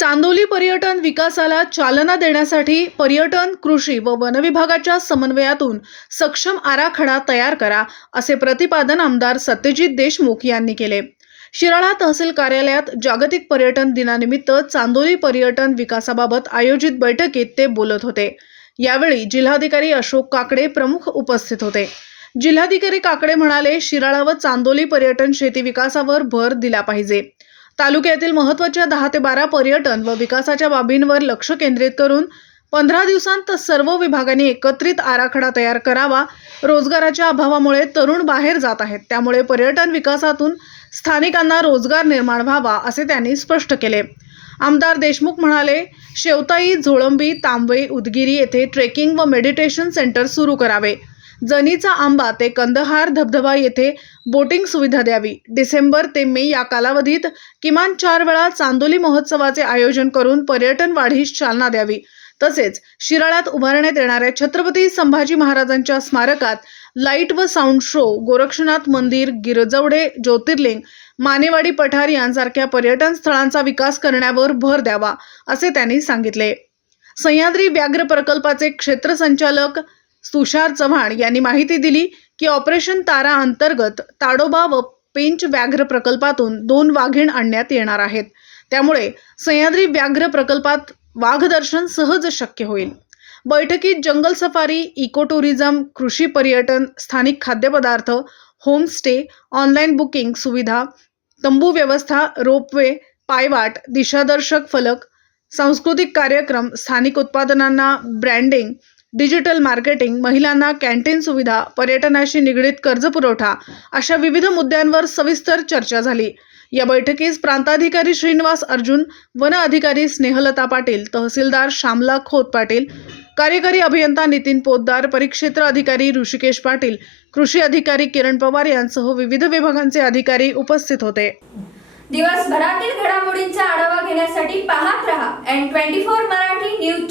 चांदोली पर्यटन विकासाला चालना देण्यासाठी पर्यटन कृषी व वनविभागाच्या समन्वयातून सक्षम आराखडा तयार करा असे प्रतिपादन आमदार सत्यजित देशमुख यांनी केले. शिराळा तहसील कार्यालयात जागतिक पर्यटन दिनानिमित्त चांदोली पर्यटन विकासाबाबत आयोजित बैठकीत ते बोलत होते. यावेळी जिल्हाधिकारी अशोक काकडे प्रमुख उपस्थित होते. जिल्हाधिकारी काकडे म्हणाले शिराळा व चांदोली पर्यटन शेती विकासावर भर दिला पाहिजे. तालुक्यातील महत्त्वाच्या दहा ते बारा पर्यटन व विकासाच्या बाबींवर लक्ष केंद्रित करून पंधरा दिवसांत सर्व विभागांनी एकत्रित आराखडा तयार करावा. रोजगाराच्या अभावामुळे तरुण बाहेर जात आहेत. त्यामुळे पर्यटन विकासातून स्थानिकांना रोजगार निर्माण व्हावा असे त्यांनी स्पष्ट केले. आमदार देशमुख म्हणाले शेवताई झोळंबी तांबे उदगिरी येथे ट्रेकिंग व मेडिटेशन सेंटर सुरू करावे. जनीचा आंबा ते कंदहार धबधबा येथे बोटिंग सुविधा द्यावी. डिसेंबर ते मे या कालावधीत किमान चार वेळा चांदोली महोत्सवाचे आयोजन करून पर्यटन वाढीस चालना द्यावी. तसेच शिराळ्यात उभारण्यात येणाऱ्या छत्रपती संभाजी महाराजांच्या स्मारकात लाइट व साऊंड शो गोरक्षनाथ मंदिर गिरजवडे ज्योतिर्लिंग मानेवाडी पठार यांसारख्या पर्यटन स्थळांचा विकास करण्यावर भर द्यावा असे त्यांनी सांगितले. सह्याद्री व्याघ्र प्रकल्पाचे क्षेत्र संचालक तुषार चव्हाण यांनी माहिती दिली की ऑपरेशन तारा अंतर्गत ताडोबा व पेंच व्याघ्र प्रकल्पातून दोन वाघीण आणण्यात येणार आहेत. त्यामुळे सह्याद्री व्याघ्र प्रकल्पात वाघदर्शन सहज शक्य होईल. बैठकीत जंगल सफारी इको टुरिझम कृषी पर्यटन स्थानिक खाद्यपदार्थ होमस्टे ऑनलाईन बुकिंग सुविधा तंबू व्यवस्था रोपवे पायवाट दिशादर्शक फलक सांस्कृतिक कार्यक्रम स्थानिक उत्पादनांना ब्रँडिंग डिजिटल मार्केटिंग महिलांना कॅन्टीन सुविधा पर्यटनाशी निगडीत कर्जपुरवठा अशा विविध मुद्द्यांवर सविस्तर चर्चा झाली. या बैठकीस प्रांताधिकारी श्रीनिवास अर्जुन वन अधिकारी स्नेहलता पाटील तहसीलदार श्यामला खोत पाटील कार्यकारी अभियंता नितीन पोद्दार परिक्षेत्र अधिकारी ऋषिकेश पाटील कृषी अधिकारी किरण पवार यांसह विविध विभागांचे अधिकारी उपस्थित होते. दिवसभरातील घडामोडींचा आढावा घेण्यासाठी पाहत रहा N twenty four Marathi news